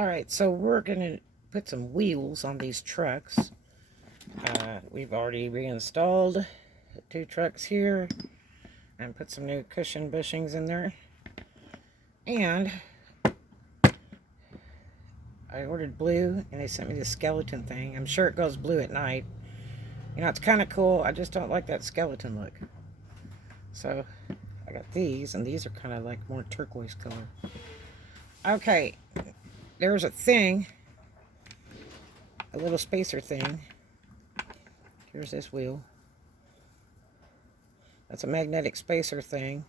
Alright, so we're going to put some wheels on these trucks. We've already reinstalled 2 trucks here and put some new cushion bushings in there. And I ordered blue and they sent me the skeleton thing. I'm sure it goes blue at night. You know, it's kind of cool. I just don't like that skeleton look. So I got these, and these are kind of like more turquoise color. Okay, there's a thing, a little spacer thing. Here's this wheel. That's a magnetic spacer thing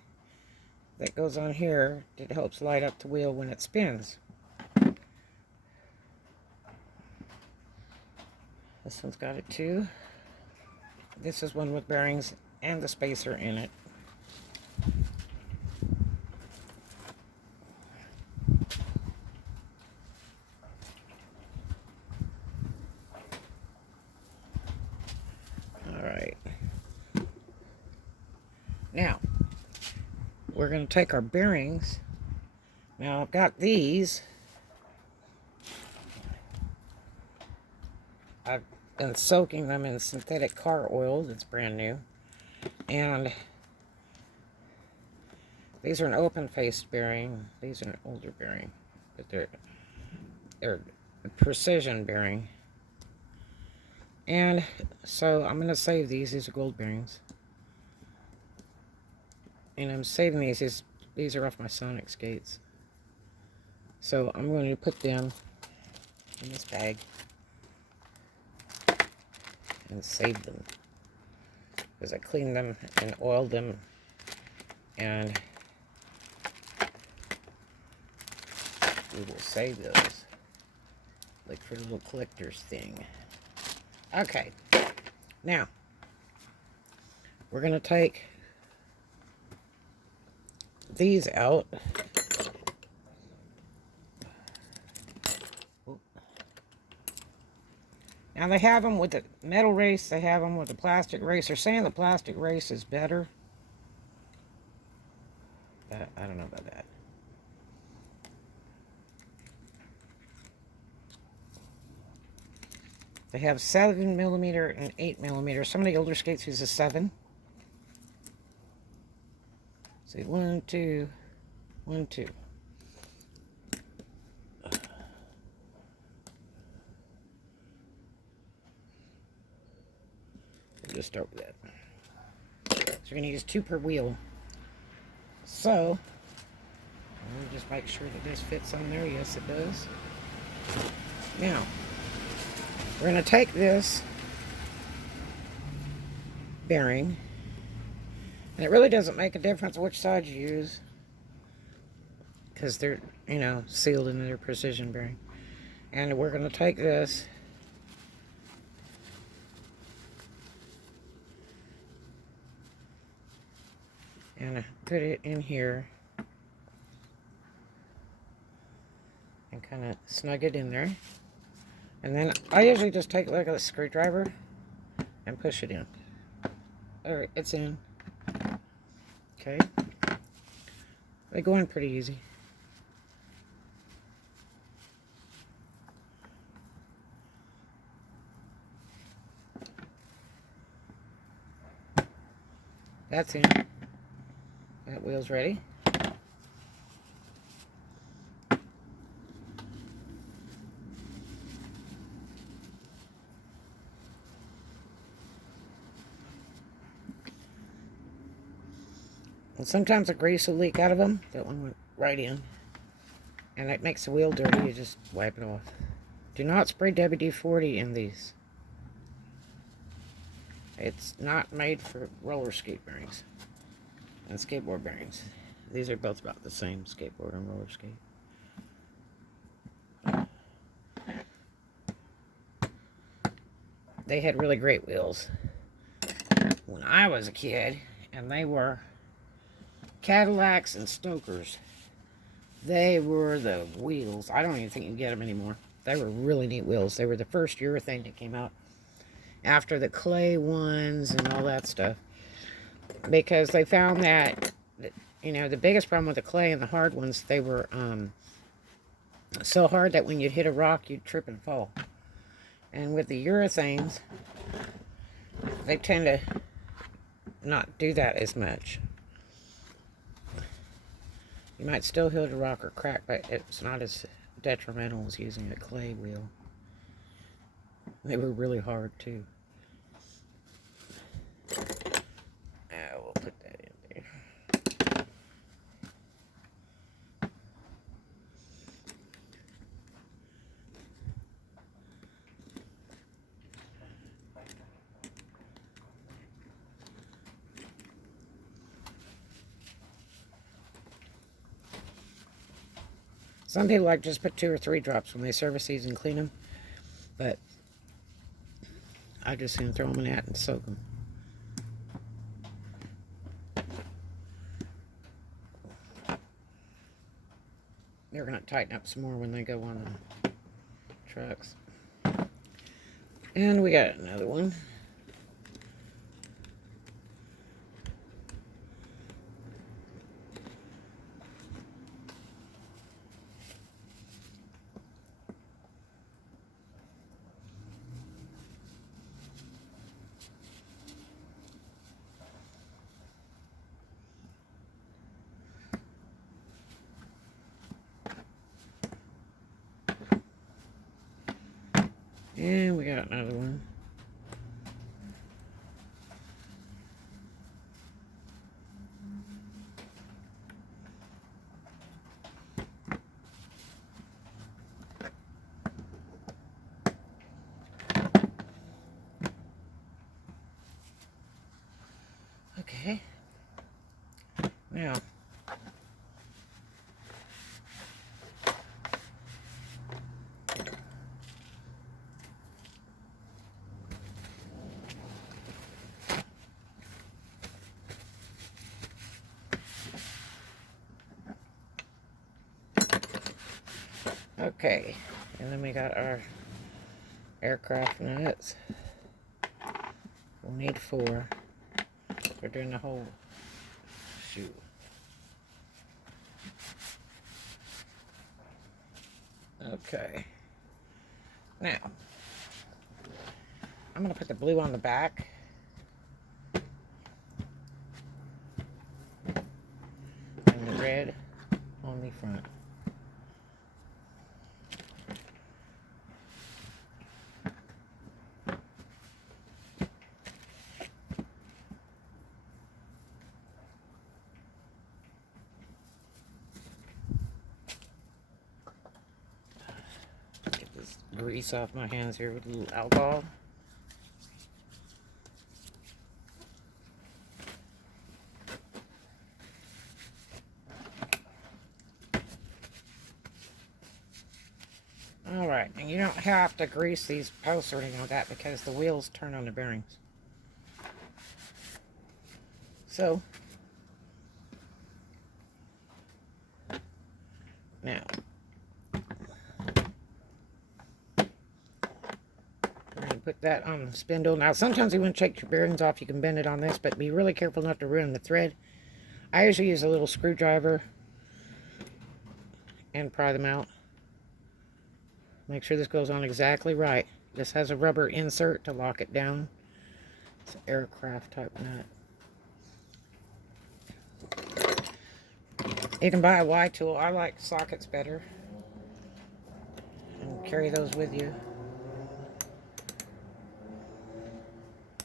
that goes on here. It helps light up the wheel when it spins. This one's got it too. This is one with bearings and the spacer in it. Alright. Now, we're going to take our bearings. Now, I've got these. I've been soaking them in synthetic car oil that's brand new. And these are an open-faced bearing. These are an older bearing. But they're a precision bearing. And so I'm going to save these. These are gold bearings. And I'm saving these. These are off my Sonic skates. So I'm going to put them in this bag and save them, because I cleaned them and oiled them, and we will save those, like for a little collector's thing. Okay, now we're going to take these out. Now they have them with the metal race, they have them with the plastic race. They're saying the plastic race is better. But I don't know about that. They have 7mm and 8mm. Some of the older skates use a 7. See, 1, 2, 1, 2. We'll just start with that. So you're going to use 2 per wheel. So, let me just make sure that this fits on there. Yes, it does. Now, we're going to take this bearing, and it really doesn't make a difference which side you use, because they're, you know, sealed in their precision bearing. And we're going to take this and put it in here and kind of snug it in there. And then I usually just take like a screwdriver and push it in. Alright, it's in. Okay. They go in pretty easy. That's in. That wheel's ready. And sometimes the grease will leak out of them. That one went right in. And it makes the wheel dirty. You just wipe it off. Do not spray WD-40 in these. It's not made for roller skate bearings and skateboard bearings. These are both about the same, skateboard and roller skate. They had really great wheels when I was a kid, and they were Cadillacs and Stokers. They were the wheels. I don't even think you can get them anymore. They were really neat wheels. They were the first urethane that came out after the clay ones and all that stuff, because they found that, you know, the biggest problem with the clay and the hard ones, they were so hard that when you'd hit a rock, you'd trip and fall. And with the urethanes, they tend to not do that as much. You might still hit a rock or crack, but it's not as detrimental as using a clay wheel. They were really hard too. We'll put that in there. Some people like just put 2 or 3 drops when they service these and clean them, but I just soon throw them in that and soak them. They're going to tighten up some more when they go on the trucks. And we got another one. And we got another one. Okay. Now, okay, and then we got our aircraft nuts. We'll need 4. We're doing the whole shoe. Okay. Now, I'm going to put the blue on the back. And the red on the front. Get this grease off my hands here with a little alcohol. Alright, and you don't have to grease these posts or anything like that because the wheels turn on the bearings. So, now, we're going to put that on the spindle. Now, sometimes you want to take your bearings off, you can bend it on this, but be really careful not to ruin the thread. I usually use a little screwdriver and pry them out. Make sure this goes on exactly right. This has a rubber insert to lock it down. It's an aircraft type nut. You can buy a Y tool. I like sockets better. And carry those with you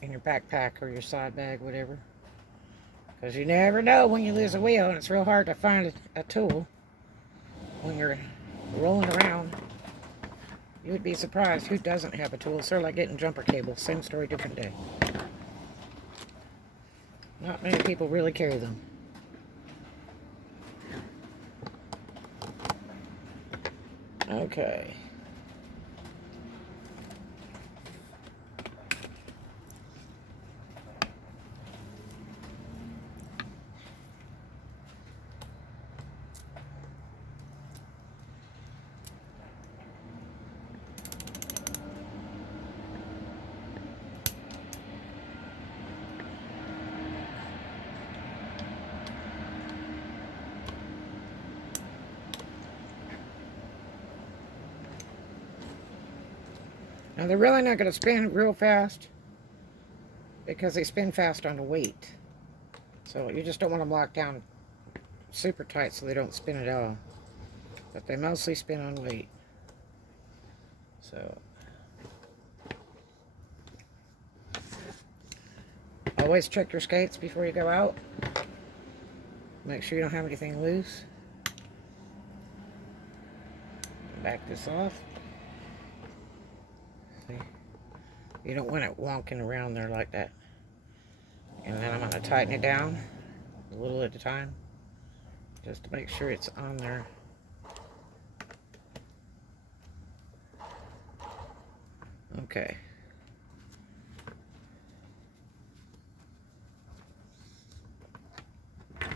in your backpack or your side bag, whatever. Because you never know when you lose a wheel, and it's real hard to find a tool when you're rolling around. You would be surprised who doesn't have a tool. It's sort of like getting jumper cables. Same story, different day. Not many people really carry them. Okay. Now they're really not going to spin real fast because they spin fast on the weight. So you just don't want them locked down super tight so they don't spin at all. But they mostly spin on weight. So always check your skates before you go out. Make sure you don't have anything loose. Back this off. See? You don't want it wonking around there like that. And then I'm going to tighten it down a little at a time, just to make sure it's on there. Okay.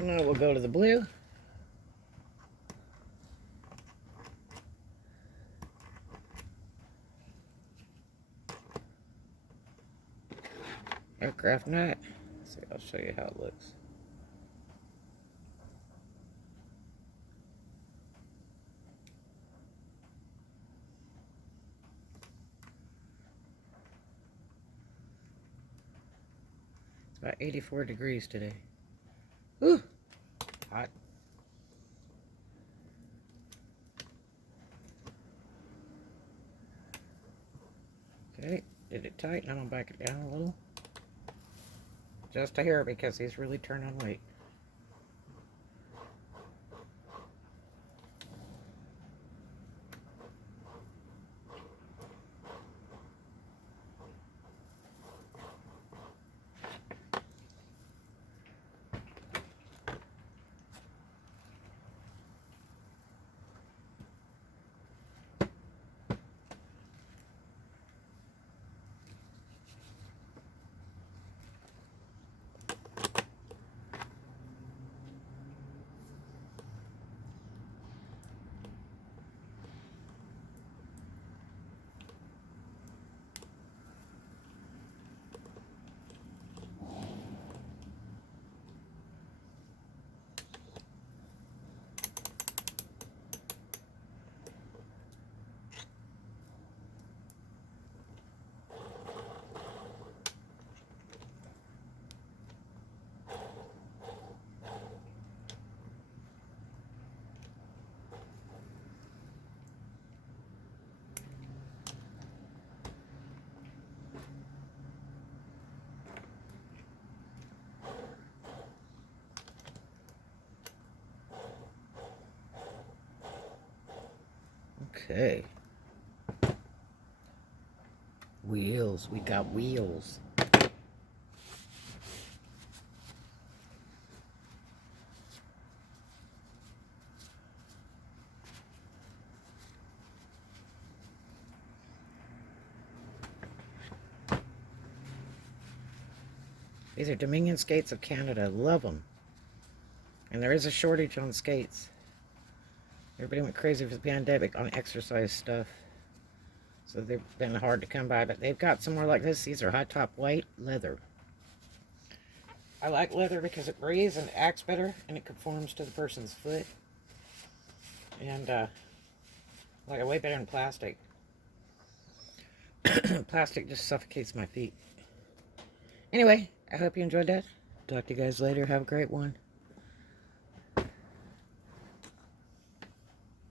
Now we'll go to the blue. Aircraft nut. See, I'll show you how it looks. It's about 84 degrees today. Ooh, hot. Okay, did it tight? Now I'm gonna back it down a little. Just a hair because he's really turned on weight. Okay. Wheels. We got wheels. These are Dominion skates of Canada. Love them. And there is a shortage on skates. Everybody went crazy for the pandemic on exercise stuff. So they've been hard to come by. But they've got some more like this. These are high top white leather. I like leather because it breathes and acts better. And it conforms to the person's foot. And like way better than plastic. Plastic just suffocates my feet. Anyway, I hope you enjoyed that. Talk to you guys later. Have a great one.